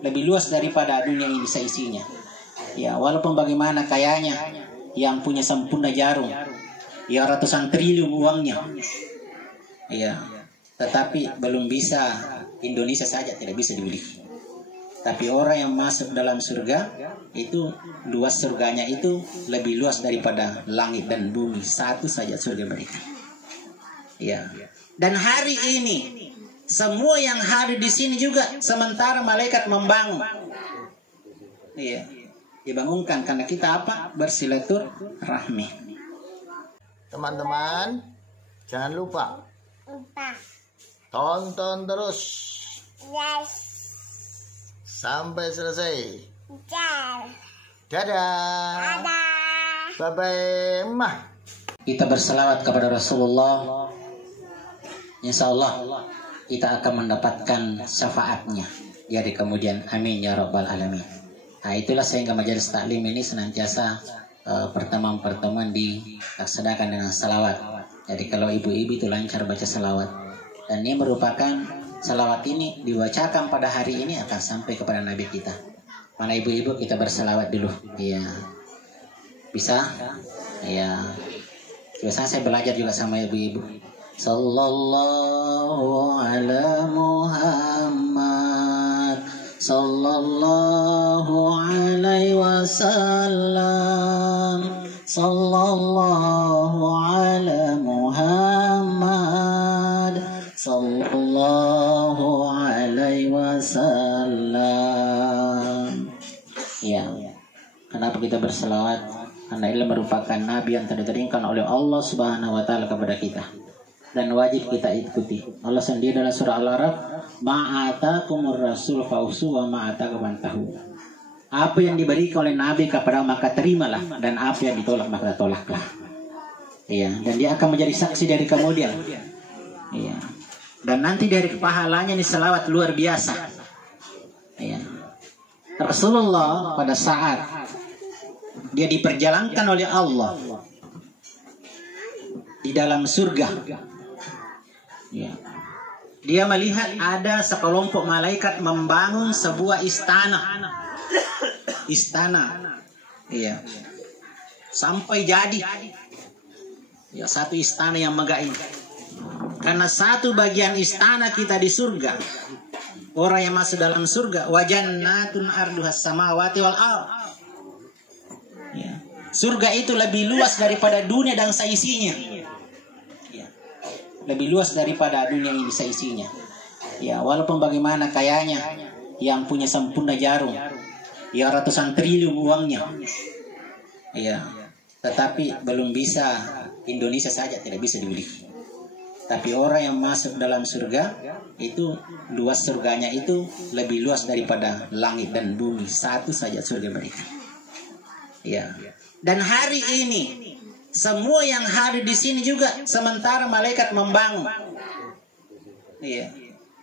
lebih luas daripada dunia yang bisa isinya. Ya, walaupun bagaimana kayanya yang punya sempurna jarum, ya ratusan triliun uangnya. Ya, tetapi belum bisa, Indonesia saja tidak bisa dibeli. Tapi orang yang masuk dalam surga itu luas surganya itu lebih luas daripada langit dan bumi, satu saja surga mereka. Ya. Dan hari ini semua yang hadir di sini juga sementara malaikat membangun. Iya. Dibangunkan karena kita apa? Bersilaturahmi. Teman-teman, jangan lupa tonton terus. Yes. Sampai selesai. Dadah. Dadah. Bye-bye, Mah. Kita berselawat kepada Rasulullah. Insya Allah kita akan mendapatkan syafaatnya ya di kemudian. Amin ya rabbal alamin. Nah, itulah sehingga majelis taklim ini senantiasa pertemuan-pertemuan dilaksanakan dengan salawat. Jadi kalau ibu-ibu itu lancar baca salawat, dan ini merupakan salawat ini dibacakan pada hari ini akan sampai kepada Nabi kita. Mana ibu-ibu, kita bersalawat dulu. Iya. Bisa? Iya. Biasanya saya belajar juga sama ibu-ibu. Sallallahu ala Muhammad, sallallahu alaihi wasallam, sallallahu ala Muhammad, sallallahu alaihi wasallam. Ya, kenapa kita berselawat? Karena ini merupakan nabi yang diterangkan oleh Allah Subhanahu wa taala kepada kita. Dan wajib kita ikuti. Allah sendiri dalam surah Al-A'raf, ma'atakumur rasul fausu wa ma'atakum antahu. Apa yang diberikan oleh Nabi kepada maka terimalah, dan apa yang ditolak maka tolaklah. Iya, dan dia akan menjadi saksi dari kemudian. Iya. Dan nanti dari pahalanya ini selawat luar biasa. Iya. Rasulullah pada saat dia diperjalankan oleh Allah di dalam surga. Ya. Dia melihat ada sekelompok malaikat membangun sebuah istana. Istana. Iya. Sampai jadi. Ya, satu istana yang megah ini. Karena satu bagian istana kita di surga. Orang yang masuk dalam surga, wa jannatun arduhas samawati wal ardh. Ya. Surga itu lebih luas daripada dunia dan seisinya. Lebih luas daripada dunia yang bisa isinya. Ya, walaupun bagaimana kayanya yang punya sempurna jarum, ya ratusan triliun uangnya. Ya, tetapi belum bisa, Indonesia saja tidak bisa dibeli. Tapi orang yang masuk dalam surga itu luas surganya itu lebih luas daripada langit dan bumi, satu saja surga mereka. Ya. Dan hari ini semua yang hadir di sini juga sementara malaikat membangun. Iya,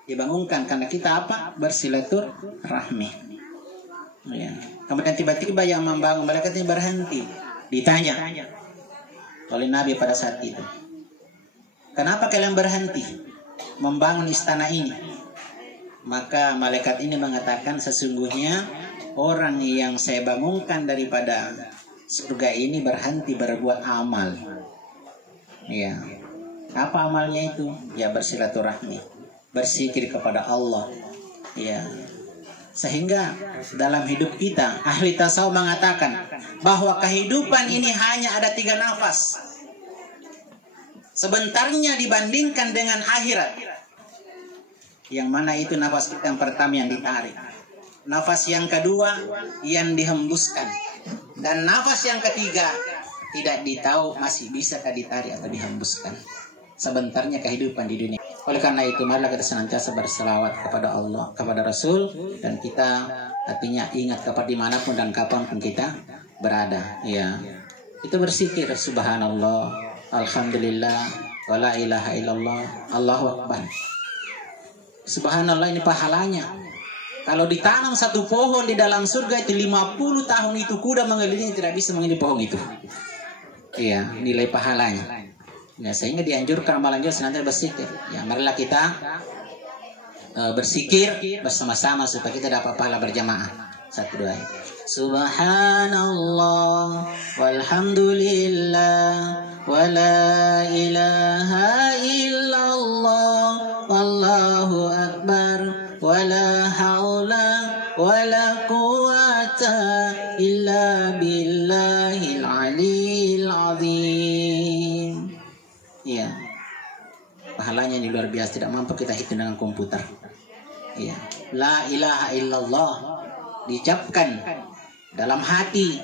dibangunkan karena kita apa? Bersilaturahmi. Iya. Kemudian tiba-tiba yang membangun malaikat ini berhenti, ditanya oleh Nabi pada saat itu, kenapa kalian berhenti membangun istana ini? Maka malaikat ini mengatakan, sesungguhnya orang yang saya bangunkan daripada surga ini berhenti berbuat amal. Ya. Apa amalnya itu? Ya, bersilaturahmi, berzikir kepada Allah. Ya. Sehingga dalam hidup kita, ahli tasawuf mengatakan bahwa kehidupan ini hanya ada 3 nafas. Sebentarnya dibandingkan dengan akhirat. Yang mana itu nafas kita yang pertama yang ditarik. Nafas yang kedua yang dihembuskan. Dan nafas yang ketiga tidak ditahu masih bisakah ditarik atau dihembuskan. Sebentarnya kehidupan di dunia. Oleh karena itu marilah kita senantiasa berselawat kepada Allah, kepada Rasul, dan kita artinya ingat kepada dimanapun dan kapanpun kita berada. Ya, itu berzikir subhanallah, alhamdulillah, wala ilaha illallah, Allahu akbar. Subhanallah ini pahalanya. Kalau ditanam satu pohon di dalam surga itu 50 tahun itu kuda mengelilingi tidak bisa mengelilingi pohon itu. Iya, nilai pahalanya. Ya, sehingga dianjurkan amalan juga senantiasa berzikir. Ya, marilah kita bersikir bersama-sama supaya kita dapat pahala berjamaah. 1 2. Subhanallah walhamdulillah wa la ilaha illallah wallahu akbar wa la haula wa la quwata illa billahil aliyil azim. Ya. Pahalanya ini luar biasa, tidak mampu kita hitung dengan komputer. Ya. La ilaha illallah diucapkan dalam hati,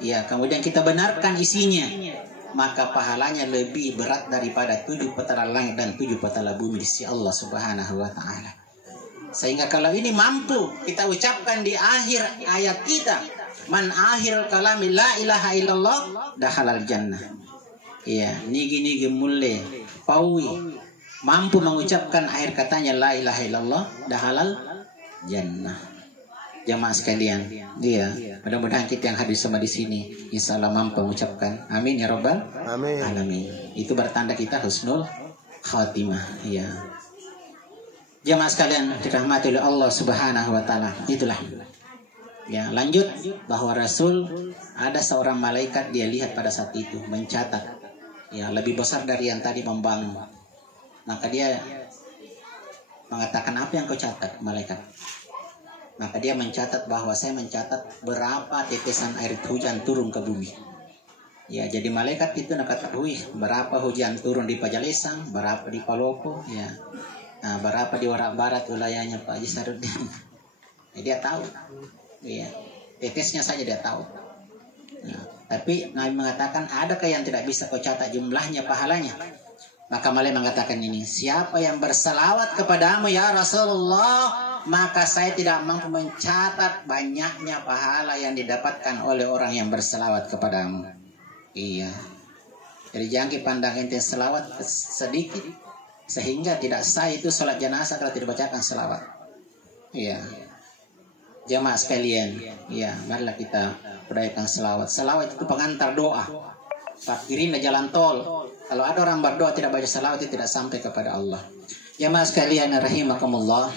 ya, kemudian kita benarkan isinya, maka pahalanya lebih berat daripada 7 petala langit dan 7 petala bumi di sisi Allah Subhanahu wa taala. Sehingga kalau ini mampu kita ucapkan di akhir ayat kita, man akhir kalami la ilaha illallah dakhalal jannah. Ya, nigi mulle paui mampu mengucapkan akhir katanya la ilaha illallah dakhalal jannah. Jamaah sekalian, mudah-mudahan kita yang hadir sama di sini insya Allah mampu mengucapkan amin ya rabbal alamin. Itu bertanda kita husnul khatimah. Ya, jamaah sekalian dirahmati oleh Allah Subhanahu wa taala. Itulah. Ya, lanjut bahwa Rasul ada seorang malaikat dia lihat pada saat itu mencatat, ya, lebih besar dari yang tadi membangun. Maka dia mengatakan, apa yang kau catat malaikat? Maka dia mencatat bahwa saya mencatat berapa tetesan air hujan turun ke bumi. Ya, jadi malaikat itu nak ketahui berapa hujan turun di Pajalesang, berapa di Palopo, ya. Nah, berapa di Warak Barat wilayahnya Pak Haji Sarudin. Ya, dia tahu. Ya, tetesnya saja dia tahu. Nah, tapi Nabi mengatakan, adakah yang tidak bisa kau catat jumlahnya pahalanya? Maka malaikat mengatakan ini, siapa yang bersalawat kepadamu ya Rasulullah, maka saya tidak mampu mencatat banyaknya pahala yang didapatkan oleh orang yang berselawat kepadamu. Iya. Jadi jangan pandang ente selawat sedikit sehingga tidak sah itu sholat jenazah kalau tidak bacakan selawat. Iya. Jamaah sekalian, iya, marilah kita berdayakan selawat. Selawat itu pengantar doa. Fakirin jalan tol. Kalau ada orang berdoa tidak baca selawat itu tidak sampai kepada Allah. Jamaah sekalian rahimakumullah.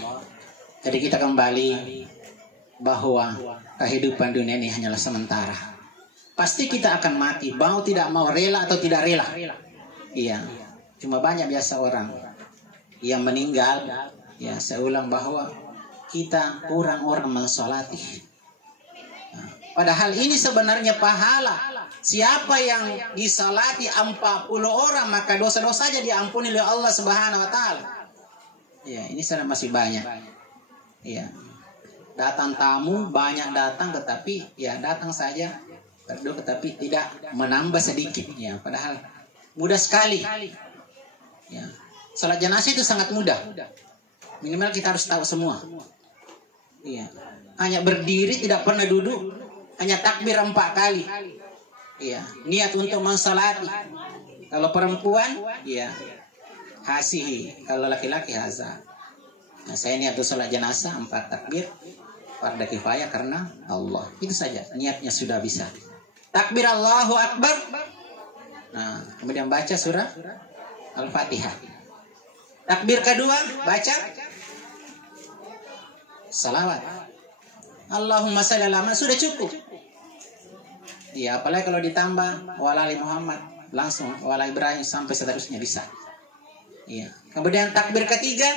Jadi kita kembali bahwa kehidupan dunia ini hanyalah sementara. Pasti kita akan mati, mau tidak mau, rela atau tidak rela. Iya. Cuma banyak biasa orang yang meninggal. Ya, saya ulang bahwa kita kurang orang mensolati. Nah, padahal ini sebenarnya pahala. Siapa yang disalati 40 orang maka dosa-dosanya diampuni oleh Allah Subhanahu wa taala. Ya, ini sangat masih banyak. Ya. Datang tamu banyak datang tetapi ya datang saja berdoa tetapi tidak menambah sedikit, ya, padahal mudah sekali. Ya. Salat jenazah itu sangat mudah. Minimal kita harus tahu semua. Iya. Hanya berdiri tidak pernah duduk, hanya takbir 4 kali. Iya, niat untuk mensalati. Kalau perempuan, ya hasihi. Kalau laki-laki haza. Nah, saya niat untuk salat jenazah 4 takbir, fardu kifayah karena Allah. Itu saja, niatnya sudah bisa. Takbir Allahu Akbar. Nah, kemudian baca surah Al-Fatihah. Takbir kedua, baca salawat. Allahumma shalli ala Muhammad, sudah cukup. Ya, apalagi kalau ditambah walali Muhammad, langsung wala Ibrahim sampai seterusnya bisa. Ya. Kemudian takbir ketiga,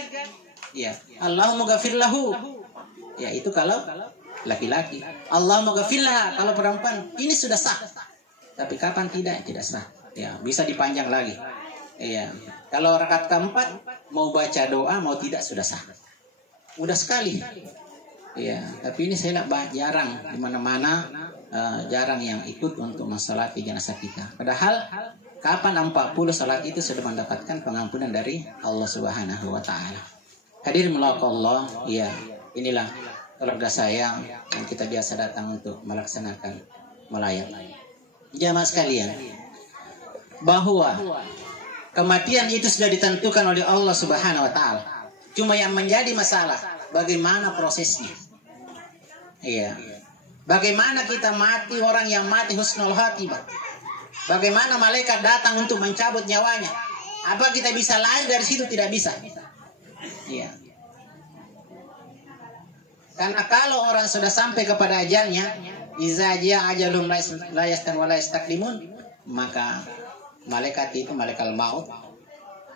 ya, Allahumma ghafir lahu. Ya, itu kalau laki-laki. Allahumma ghafir laha kalau perempuan. Ini sudah sah. Tapi kapan tidak sah. Ya, bisa dipanjang lagi. Iya. Kalau rakaat keempat mau baca doa mau tidak sudah sah. Mudah sekali. Iya, tapi ini saya lihat jarang di mana-mana. Jarang yang ikut untuk mensalati jenazah kita. Padahal kapan 40 salat itu sudah mendapatkan pengampunan dari Allah Subhanahu wa taala. Hadir melakukan Allah, ya, inilah keluarga saya yang kita biasa datang untuk melaksanakan melayat. Jamaah sekalian, bahwa kematian itu sudah ditentukan oleh Allah Subhanahu wa taala. Cuma yang menjadi masalah bagaimana prosesnya. Iya. Bagaimana kita mati, orang yang mati husnul khatimah? Bagaimana malaikat datang untuk mencabut nyawanya? Apa kita bisa lari dari situ? Tidak bisa. Iya. Karena kalau orang sudah sampai kepada ajalnya, iza jaa ajalum la yastan wa la yastaqdimun, maka malaikat itu, malaikat maut,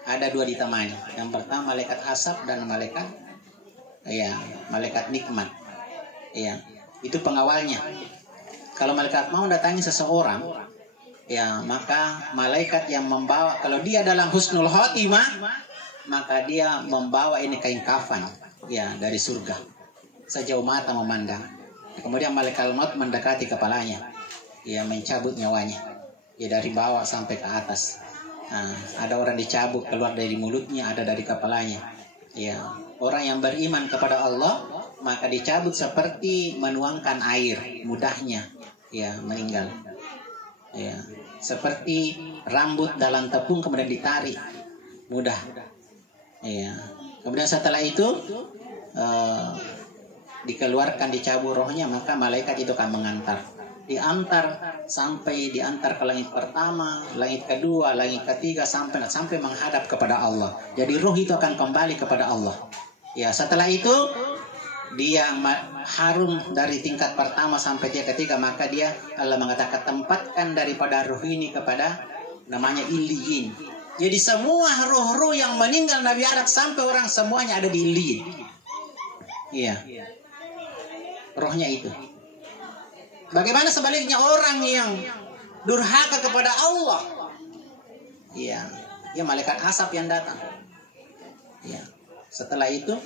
ada dua ditemani. Yang pertama malaikat asap dan malaikat nikmat. Ya, itu pengawalnya. Kalau malaikat mau datangi seseorang, ya maka malaikat yang membawa, kalau dia dalam husnul khotimah, maka dia membawa ini kain kafan, ya, dari surga sejauh mata memandang. Kemudian malaikat maut mendekati kepalanya, ya, mencabut nyawanya, ya, dari bawah sampai ke atas. Nah, ada orang dicabut keluar dari mulutnya, ada dari kepalanya. Ya, orang yang beriman kepada Allah maka dicabut seperti menuangkan air, mudahnya, ya, meninggal. Ya, seperti rambut dalam tepung kemudian ditarik, mudah. Ya, kemudian setelah itu dikeluarkan, dicabut rohnya, maka malaikat itu akan mengantar, diantar sampai diantar ke langit pertama, langit kedua, langit ketiga, sampai menghadap kepada Allah. Jadi roh itu akan kembali kepada Allah. Ya, setelah itu dia harum dari tingkat pertama sampai tingkat ketiga, maka dia, Allah mengatakan, tempatkan daripada roh ini kepada namanya Iliyin. Jadi semua roh-roh yang meninggal Nabi Adam sampai orang semuanya ada di Iliyin. Iya, rohnya itu. Bagaimana sebaliknya orang yang durhaka kepada Allah? Iya, ya, malaikat asap yang datang. Iya. Setelah itu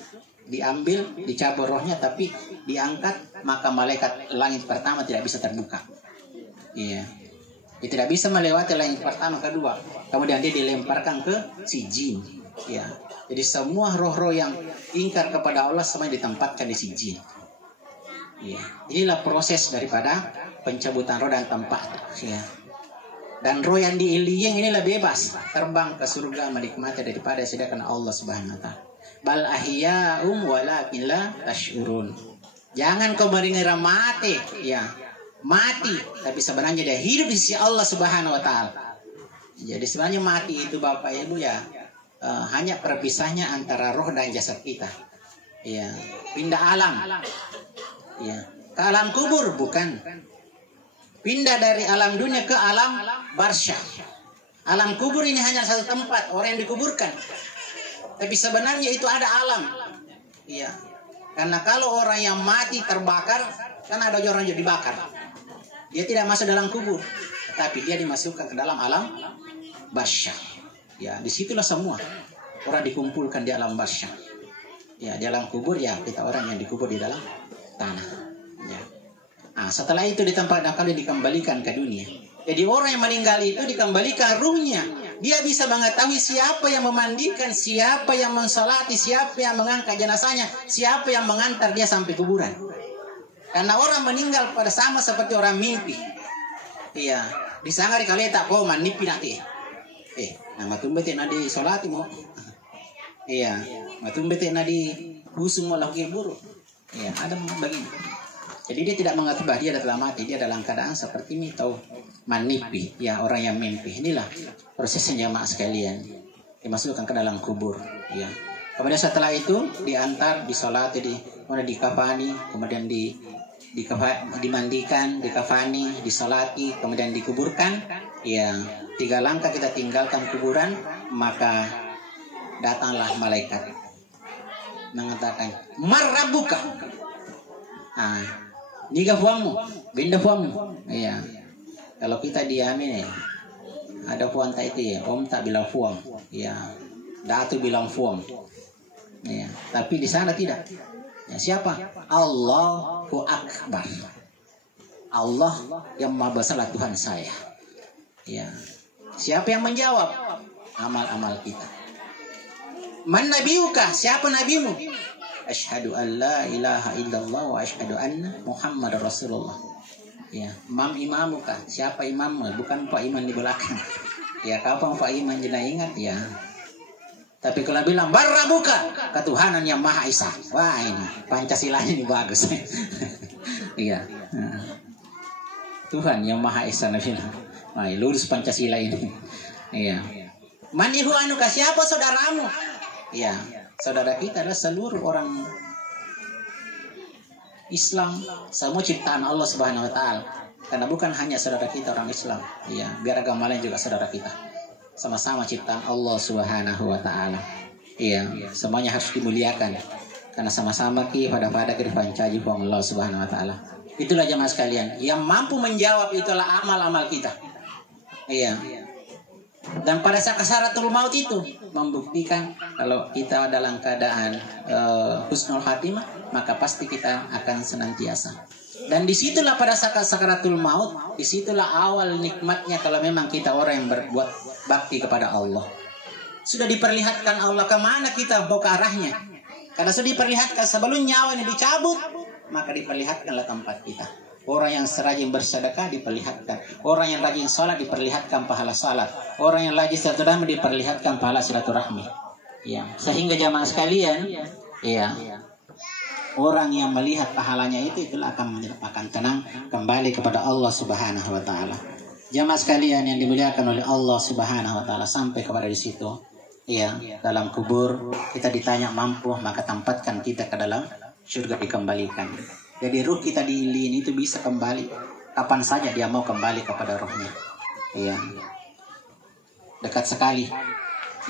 diambil, dicabut rohnya, tapi diangkat, maka malaikat langit pertama tidak bisa terbuka. Iya. Dia tidak bisa melewati langit pertama, kedua. Kemudian dia dilemparkan ke sijin. Ya. Jadi semua roh-roh yang ingkar kepada Allah semuanya ditempatkan di sijin. Ya. Inilah proses daripada pencabutan roh dan tempat. Ya. Dan roh yang di Iliyin inilah bebas terbang ke surga menikmati daripada disediakan Allah Subhanahu wa taala. Bal ahya'um walakin la tash'urun. Jangan kau mengira mati, ya, mati, tapi sebenarnya dia hidup di sisi Allah Subhanahu wa taala. Jadi sebenarnya mati itu Bapak Ibu, ya, hanya perpisahnya antara roh dan jasad kita. Ya, pindah alam. Ya, ke alam kubur bukan. Pindah dari alam dunia ke alam barzakh. Alam kubur ini hanya satu tempat orang yang dikuburkan. Tapi sebenarnya itu ada alam. Iya. Karena kalau orang yang mati terbakar, kan ada orang yang dibakar. Dia tidak masuk dalam kubur, tapi dia dimasukkan ke dalam alam barzakh. Ya, disitulah semua orang dikumpulkan di alam barzakh. Ya, di alam kubur, ya, kita orang yang dikubur di dalam tanah. Ya. Nah, setelah itu ditempatkan kali dikembalikan ke dunia. Jadi orang yang meninggal itu dikembalikan ruhnya. Dia bisa mengetahui siapa yang memandikan, siapa yang mensolati, siapa yang mengangkat jenazahnya, siapa yang mengantar dia sampai kuburan. Karena orang meninggal pada sama seperti orang mimpi. Iya, disangari kali tak kau mimpi nanti. Nama tumbete nadi solati mo. Iya, matumbete nadi husung mo lagi buruk. Iya, ada begini. Jadi dia tidak mengatakan bahwa dia telah mati, dia dalam keadaan seperti ini, tahu manipi, ya, orang yang mimpi. Inilah prosesnya jamaah sekalian, dimasukkan ke dalam kubur, ya. Kemudian setelah itu diantar, disolati, kemudian dikafani, kemudian dimandikan, dikafani, disolati, kemudian dikuburkan. Ya, 3 langkah kita tinggalkan kuburan, maka datanglah malaikat mengatakan, "Marrabuka." Niga fuamu, binda fuamu. Iya. Kalau kita diamin, ada fuan tak itu, ya, om tak bilang fuam, ya, datu bilang fuam. Ya, tapi di sana tidak. Ya, siapa? Allahu Akbar. Allah yang Maha Besar Tuhan saya. Ya. Siapa yang menjawab? Amal-amal kita. Man nabiyuka? Siapa nabimu? Asyhadu an la ilaha illallah wa asyhadu anna Muhammadar Rasulullah. Ya, imamuka? Siapa imammu? Bukan Pak Iman di belakang. Ya, kapan Pak Iman jenah ingat, ya. Tapi kalau bilang barrabuka, ketuhanan yang Maha Esa. Wah, ini Pancasilanya ini bagus. Iya. Tuhan yang Maha Esa, Nabi. Wah, lurus Pancasila ini. Iya. Man ihwanuka? Siapa saudaramu? Iya. Saudara kita adalah seluruh orang Islam, semua ciptaan Allah Subhanahu wa taala. Karena bukan hanya saudara kita orang Islam, ya, biar agama lain juga saudara kita. Sama-sama ciptaan Allah Subhanahu wa taala. Iya, semuanya harus dimuliakan karena sama-sama pada kirfancaji Allah Subhanahu wa taala. Itulah jemaah sekalian, yang mampu menjawab itulah amal-amal kita. Iya. Dan pada saat kasaratul maut itu membuktikan kalau kita dalam keadaan husnul khatimah, maka pasti kita akan senantiasa. Dan disitulah pada saat sakaratul maut, disitulah awal nikmatnya kalau memang kita orang yang berbuat bakti kepada Allah. Sudah diperlihatkan Allah kemana kita mau ke arahnya. Karena sudah diperlihatkan sebelum nyawa ini dicabut, maka diperlihatkanlah tempat kita. Orang yang serajin bersedekah diperlihatkan. Orang yang rajin sholat diperlihatkan pahala sholat. Orang yang rajin silaturahmi diperlihatkan pahala silaturahmi. Ya, sehingga jamaah sekalian, ya, orang yang melihat pahalanya itulah akan tenang kembali kepada Allah Subhanahu wa taala. Jamaah sekalian yang dimuliakan oleh Allah Subhanahu wa taala, sampai kepada di situ. Ya, dalam kubur kita ditanya mampu, maka tempatkan kita ke dalam surga dikembalikan. Jadi ruh kita di ilin itu bisa kembali kapan saja dia mau kembali kepada rohnya. Ya, dekat sekali.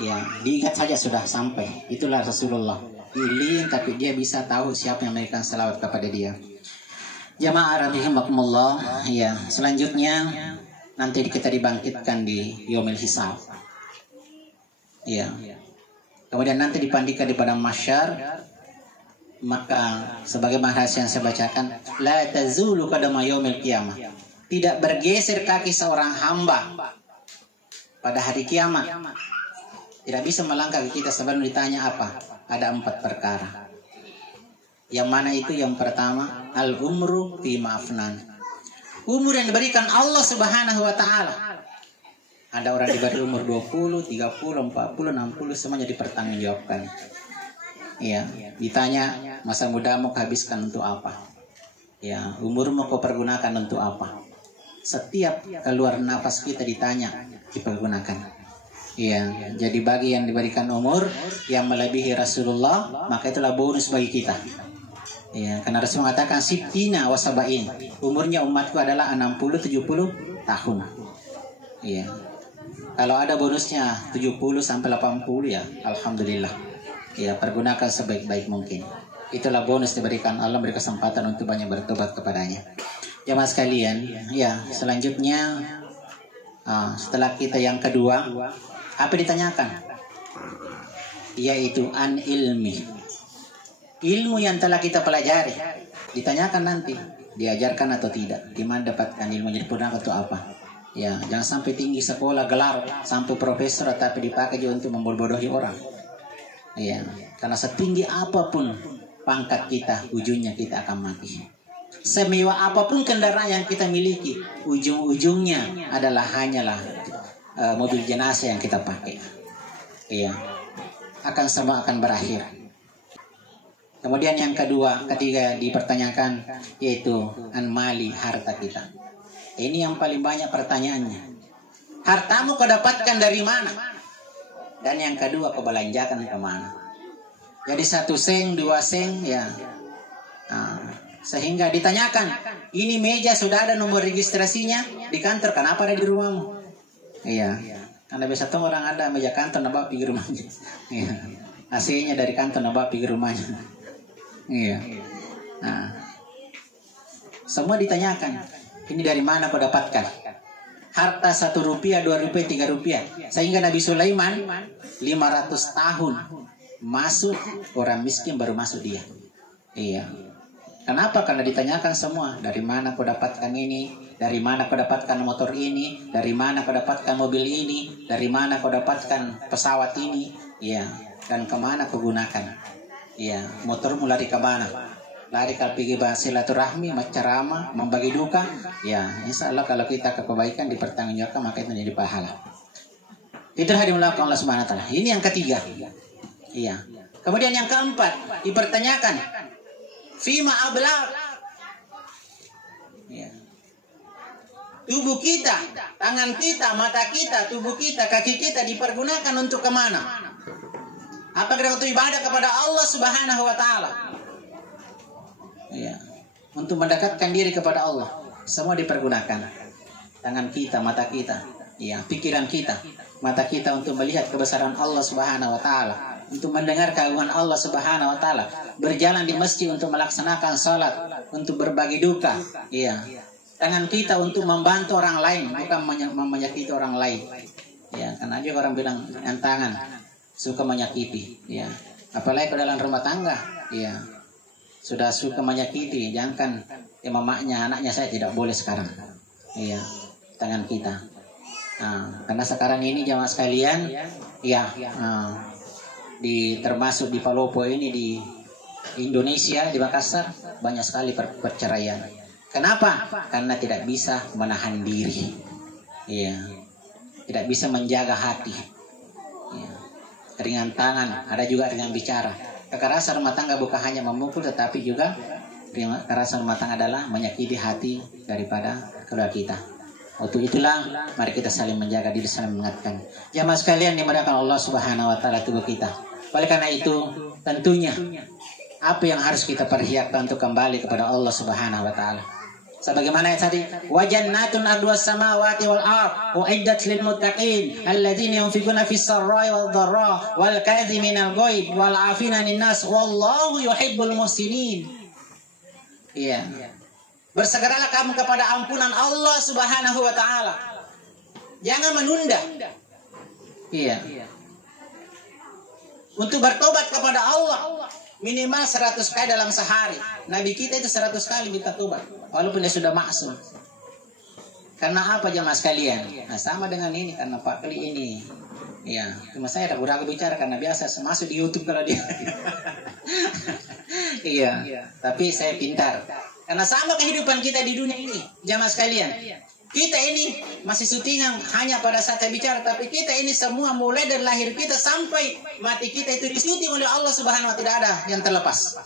Ya, diingat saja sudah sampai. Itulah Rasulullah. Ilin, tapi dia bisa tahu siapa yang memberikan salawat kepada dia. Jamaah rahimakumullah. Ya, selanjutnya nanti kita dibangkitkan di yaumil hisab. Ya. Kemudian nanti dipandikan di padang mahsyar. Maka sebagai bahasa yang saya bacakan, la tazulu qadama yaumil qiyamah. Tidak bergeser kaki seorang hamba pada hari kiamat. Tidak bisa melangkah ke kita sebelum ditanya apa? Ada 4 perkara. Yang mana itu? Yang pertama, al-umru fi ma'afnan. Umur yang diberikan Allah Subhanahu wa taala. Ada orang diberi umur 20, 30, 40, 60, semuanya dipertanggungjawabkan. Ya, ditanya masa mudamu habiskan untuk apa? Ya, umurmu kau pergunakan untuk apa? Setiap keluar nafas kita ditanya, dipergunakan. Ya, jadi bagi yang diberikan umur yang melebihi Rasulullah, maka itulah bonus bagi kita. Ya, karena Rasul mengatakan sittina wa sabain. Umurnya umatku adalah 60-70 tahun. Ya. Kalau ada bonusnya 70 sampai 80 ya alhamdulillah. Ya, pergunakan sebaik-baik mungkin. Itulah bonus diberikan Allah, beri kesempatan untuk banyak bertobat kepadanya. Jamaah sekalian, ya, selanjutnya setelah kita yang kedua, apa ditanyakan? Yaitu an ilmi. Ilmu yang telah kita pelajari ditanyakan nanti, diajarkan atau tidak, di mana dapatkan ilmu, jadi digunakan untuk apa? Ya, jangan sampai tinggi sekolah gelar sampai profesor tapi dipakai juga untuk membodohi orang. Ya, karena setinggi apapun pangkat kita, ujungnya kita akan mati. Semewah apapun kendaraan yang kita miliki, ujung-ujungnya adalah hanyalah mobil jenazah yang kita pakai. Iya, semua akan berakhir. Kemudian yang ketiga dipertanyakan yaitu an mali, harta kita. Ini yang paling banyak pertanyaannya. Hartamu kau dapatkan dari mana? Dan yang kedua kau belanjakan kemana? Jadi 1 sen, 2 sen, ya. Sehingga ditanyakan, ini meja sudah ada nomor registrasinya di kantor, kenapa ada di rumahmu? Iya. Karena biasa tuh orang ada meja kantor nabak pergi rumahnya. Iya. AC-nya dari kantor nabak pergi rumahnya. Iya. Nah, semua ditanyakan, ini dari mana kau dapatkan? Harta 1 rupiah, 2 rupiah, 3 rupiah. Sehingga Nabi Sulaiman 500 tahun masuk, orang miskin baru masuk dia. Iya. Kenapa? Karena ditanyakan semua, dari mana kau dapatkan ini, dari mana kau dapatkan motor ini, dari mana kau dapatkan mobil ini, dari mana kau dapatkan pesawat ini, ya, dan kemana kau gunakan. Ya, motormu lari ke mana? Lari kalau pergi silaturahmi, ceramah, membagi duka. Ya, insya Allah kalau kita ke kebaikan dipertanggungjawabkan, maka itu menjadi pahala. Itu hadirin Allah Subhanahu wa taala. Ini yang ketiga. Iya. Kemudian yang keempat dipertanyakan, fima ablaq. Ya. Tubuh kita, tangan kita, mata kita, tubuh kita, kaki kita dipergunakan untuk kemana? Apakah untuk ibadah kepada Allah Subhanahu wa taala? Ya. untuk mendekatkan diri kepada Allah. Semua dipergunakan. Tangan kita, mata kita, ya, pikiran kita, mata kita untuk melihat kebesaran Allah Subhanahu wa taala, untuk mendengar keagungan Allah Subhanahu wa taala, berjalan di masjid untuk melaksanakan salat, untuk berbagi duka, ya. Tangan kita untuk membantu orang lain, bukan menyakiti orang lain. Ya, karena juga orang bilang dengan tangan suka menyakiti, ya. Apalagi ke dalam rumah tangga, ya. Sudah suka menyakiti, jangan ya mamanya, anaknya saya tidak boleh sekarang. Iya, tangan kita. Nah, karena sekarang ini jamaah sekalian, ya, termasuk di Palopo ini di Indonesia, di Makassar banyak sekali perceraian. Kenapa? Karena tidak bisa menahan diri. Iya, tidak bisa menjaga hati. Iya. Ringan tangan, ada juga ringan bicara. Kekerasan rumah tangga bukan hanya memukul, tetapi juga kekerasan rumah tangga adalah menyakiti hati daripada keluarga kita. Untuk itulah mari kita saling menjaga diri, saling mengingatkan. Jamaah sekalian dimuliakan Allah Subhanahu wa taala tubuh kita. Oleh karena itu tentunya apa yang harus kita persiapkan untuk kembali kepada Allah Subhanahu wa taala. Sebagaimana yang tadi, wa jannatun arduas samawati wal ard uiddat lil muttaqin alladzina yunfiquna fis sarra'i wad dharra wal kadhiminal ghaib wal 'afina 'anil nas wallahu yuhibbul muhsinin. Iya. Bersegeralah kamu kepada ampunan Allah Subhanahu wa taala. Jangan menunda. Iya. Untuk bertobat kepada Allah minimal 100 kali dalam sehari. Nabi kita itu 100 kali minta tobat, walaupun dia sudah maksum. Karena apa jemaah sekalian? Nah, sama dengan ini, karena Pak Kli ini. Ya, cuma saya ragu-ragu bicara karena biasa masuk di YouTube kalau dia. Iya, tapi saya pintar. Karena sama kehidupan kita di dunia ini, jemaah sekalian. Kita ini masih syutingan hanya pada saat saya bicara, tapi kita ini semua mulai dari lahir kita sampai mati kita itu disyuting oleh Allah Subhanahu wa taala, tidak ada yang terlepas.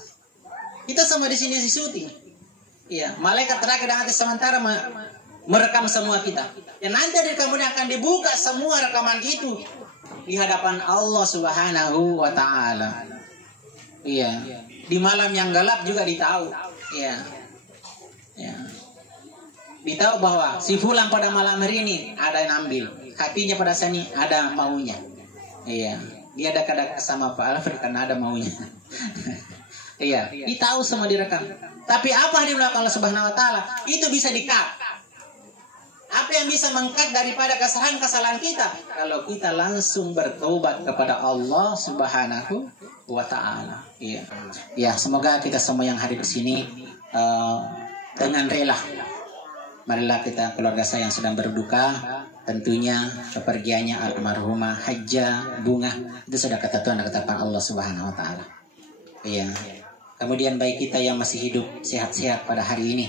Kita semua di sini disyuting. Iya, malaikat terakhir dan hati sementara merekam semua kita. Dan nanti dari kemudian akan dibuka semua rekaman itu di hadapan Allah Subhanahu wa taala. Iya, di malam yang gelap juga ditahu. Iya. Ya. Ditahu bahwa si fulan pada malam hari ini ada yang ambil, hatinya pada sini ada maunya. Iya, dia ada kadang sama Pak Alfred karena ada maunya. Iya, ditahu semua direkam. Tapi apa yang dilakukan Allah Subhanahu wa taala? Itu bisa di-cut. Apa yang bisa meng-cut daripada kesalahan-kesalahan kita? Kalau kita langsung bertobat kepada Allah Subhanahu wa taala. Iya. Ya, semoga kita semua yang hadir di sini dengan rela. Marilah kita, keluarga saya yang sedang berduka, tentunya kepergiannya almarhumah Hajjah Bunga itu sudah ketentuan dan ketetapan Allah Subhanahu wa taala. Iya. Kemudian baik kita yang masih hidup sehat-sehat pada hari ini,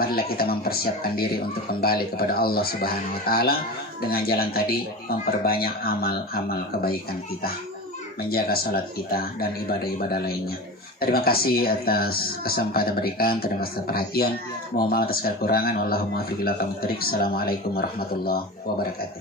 marilah kita mempersiapkan diri untuk kembali kepada Allah Subhanahu wa taala dengan jalan tadi, memperbanyak amal-amal kebaikan kita, menjaga salat kita dan ibadah-ibadah lainnya. Terima kasih atas kesempatan berikan, terima kasih atas perhatian. Mohon maaf atas kekurangan. Allahumma fiqillah kamu terik. Assalamualaikum warahmatullahi wabarakatuh.